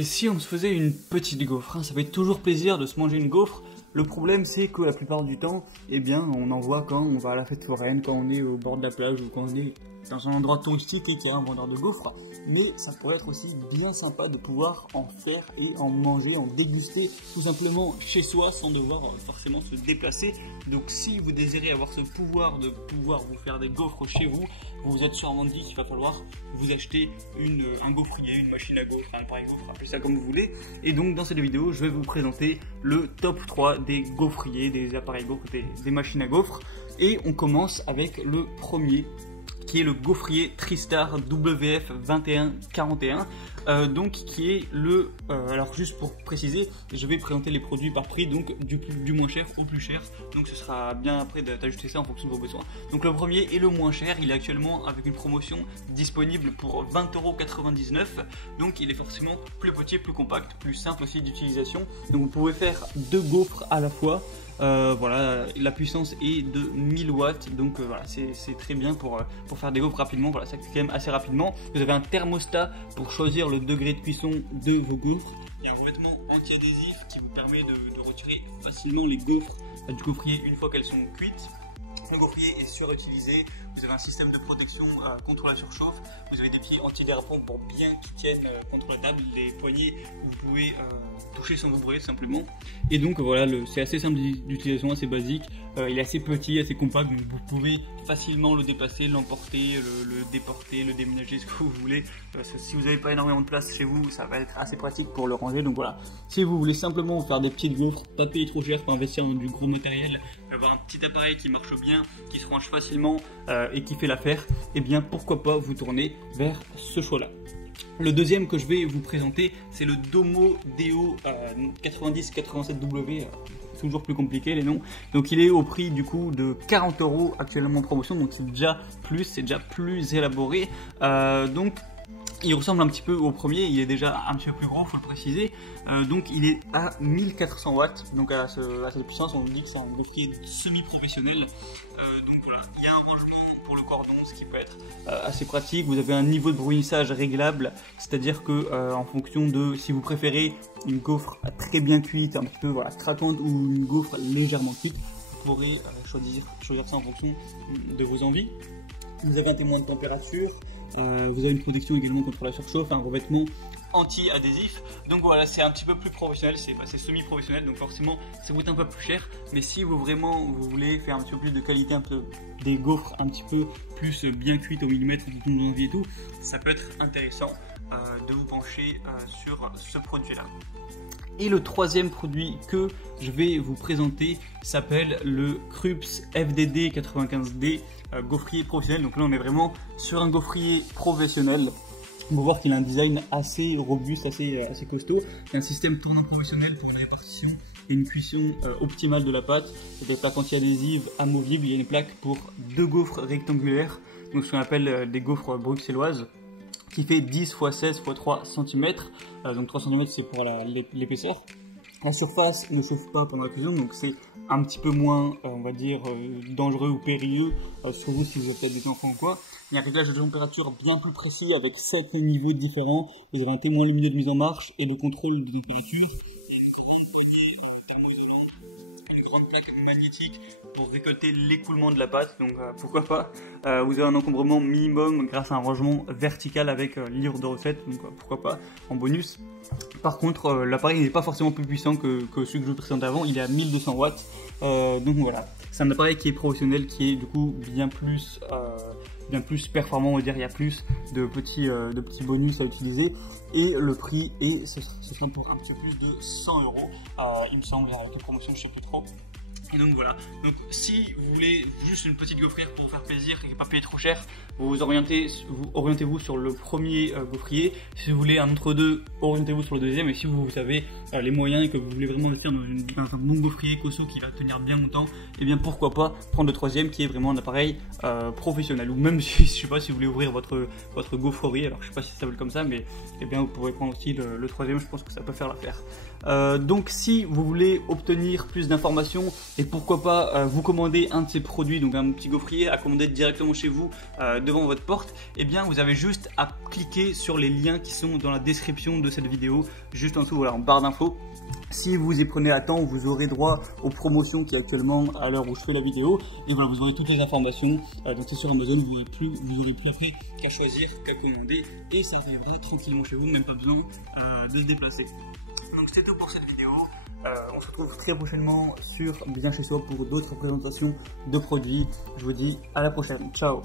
Et si on se faisait une petite gaufre, hein, ça fait toujours plaisir de se manger une gaufre. Le problème c'est que la plupart du temps, eh bien, on en voit quand on va à la fête foraine, quand on est au bord de la plage ou quand on est dans un endroit touristique et qu'il y a un vendeur de gaufres. Mais ça pourrait être aussi bien sympa de pouvoir en faire et en manger, en déguster tout simplement chez soi sans devoir forcément se déplacer. Donc si vous désirez avoir ce pouvoir de pouvoir vous faire des gaufres chez vous, vous vous êtes sûrement dit qu'il va falloir vous acheter un gaufrier, une machine à gaufres, un appareil gaufre, appelez ça comme vous voulez. Et donc dans cette vidéo, je vais vous présenter le top 3 des gaufriers, des appareils gaufres, des machines à gaufres. Et on commence avec le premier, qui est le gaufrier Tristar WF2141, donc qui est le... alors juste pour préciser, je vais présenter les produits par prix, donc du moins cher au plus cher, donc ce sera bien après d'ajuster ça en fonction de vos besoins. Donc le premier est le moins cher, il est actuellement avec une promotion disponible pour 20,99 €, donc il est forcément plus petit, plus compact, plus simple aussi d'utilisation, donc vous pouvez faire 2 gaufres à la fois. Voilà, la puissance est de 1000 watts, donc voilà, c'est très bien pour faire des gaufres rapidement. Voilà, ça cuit quand même assez rapidement. Vous avez un thermostat pour choisir le degré de cuisson de vos gaufres. Il y a un revêtement anti-adhésif qui vous permet de retirer facilement les gaufres du gaufrier une fois qu'elles sont cuites. Le gaufrier est surutilisé, vous avez un système de protection contre la surchauffe, vous avez des pieds antidérapants pour bien qu'ils tiennent contre la table, les poignées vous pouvez toucher sans vous brûler simplement. Et donc voilà, c'est assez simple d'utilisation, assez basique, il est assez petit, assez compact, donc vous pouvez facilement le déplacer, l'emporter, le déporter, le déménager, ce que vous voulez. Parce que si vous n'avez pas énormément de place chez vous, ça va être assez pratique pour le ranger. Donc voilà, si vous voulez simplement faire des petites gaufres, pas payer trop cher, pas investir dans du gros matériel, avoir un petit appareil qui marche bien, qui se range facilement et qui fait l'affaire, et bien pourquoi pas vous tourner vers ce choix-là. Le deuxième que je vais vous présenter, c'est le Domo Deo 9087W. Toujours plus compliqué les noms. Donc il est au prix du coup de 40 € actuellement en promotion, donc c'est déjà plus élaboré. Donc il ressemble un petit peu au premier, il est déjà un petit peu plus gros, faut le préciser. Donc il est à 1400 watts, donc à cette puissance on dit que c'est un gaufrier semi-professionnel. Donc voilà, il y a un rangement pour le cordon, ce qui peut être assez pratique. Vous avez un niveau de brunissage réglable, c'est-à-dire que en fonction de si vous préférez une gaufre très bien cuite, un petit peu voilà, craquante, ou une gaufre légèrement cuite, vous pourrez choisir ça en fonction de vos envies. Vous avez un témoin de température, vous avez une protection également contre la surchauffe, un revêtement anti-adhésif. Donc voilà, c'est un petit peu plus professionnel, c'est semi-professionnel, donc forcément ça coûte un peu plus cher. Mais si vous voulez faire un petit peu plus de qualité, un peu des gaufres un petit peu plus bien cuites au millimètre de vos envies et tout, ça peut être intéressant de vous pencher sur ce produit-là. Et le troisième produit que je vais vous présenter s'appelle le Krups FDD 95D gaufrier professionnel. Donc là on est vraiment sur un gaufrier professionnel. On va voir qu'il a un design assez robuste, assez costaud. Il y a un système tournant professionnel pour la répartition et une cuisson optimale de la pâte. Il y a des plaques anti-adhésives amovibles. Il y a une plaque pour 2 gaufres rectangulaires, donc ce qu'on appelle des gaufres bruxelloises, qui fait 10 x 16 x 3 cm. Donc 3 cm c'est pour l'épaisseur. La surface ne chauffe pas pendant la cuisson, donc c'est un petit peu moins, on va dire, dangereux ou périlleux, surtout si vous avez peut-être des enfants ou quoi. Il y a un réglage de température bien plus précis avec 7 niveaux différents. Vous avez un témoin lumineux de mise en marche et de contrôle de température. Une grande plaque magnétique pour récolter l'écoulement de la pâte, donc pourquoi pas. Vous avez un encombrement minimum grâce à un rangement vertical avec livre de recettes, donc pourquoi pas en bonus. Par contre, l'appareil n'est pas forcément plus puissant que celui que je vous présentais avant, il est à 1200 watts. Donc voilà, c'est un appareil qui est professionnel, qui est du coup bien plus performant, on va dire. Il y a plus de petits bonus à utiliser. Et le prix, ce sera pour un petit peu plus de 100 €, il me semble, avec la promotion, je sais plus trop. Et donc voilà, donc si vous voulez juste une petite gaufrière pour vous faire plaisir et pas payer trop cher, vous orientez-vous sur le premier gaufrier. Si vous voulez un entre-deux, orientez-vous sur le deuxième. Et si vous avez les moyens et que vous voulez vraiment investir dans un bon gaufrier costaud qui va tenir bien longtemps, et bien pourquoi pas prendre le troisième qui est vraiment un appareil professionnel. Ou même si, je sais pas, si vous voulez ouvrir votre gaufrerie, alors je sais pas si ça s'appelle comme ça, mais eh bien vous pourrez prendre aussi le troisième, je pense que ça peut faire l'affaire. Donc si vous voulez obtenir plus d'informations et pourquoi pas vous commander un de ces produits, donc un petit gaufrier à commander directement chez vous devant votre porte, et bien vous avez juste à cliquer sur les liens qui sont dans la description de cette vidéo, juste en dessous, voilà, en barre d'infos. Si vous y prenez à temps, vous aurez droit aux promotions qui est actuellement à l'heure où je fais la vidéo. Et voilà, vous aurez toutes les informations. Donc c'est sur Amazon, vous aurez plus après qu'à choisir, qu'à commander. Et ça arrivera tranquillement chez vous, même pas besoin de se déplacer. Donc c'est tout pour cette vidéo. On se retrouve très prochainement sur Bien Chez Soi pour d'autres présentations de produits. Je vous dis à la prochaine. Ciao!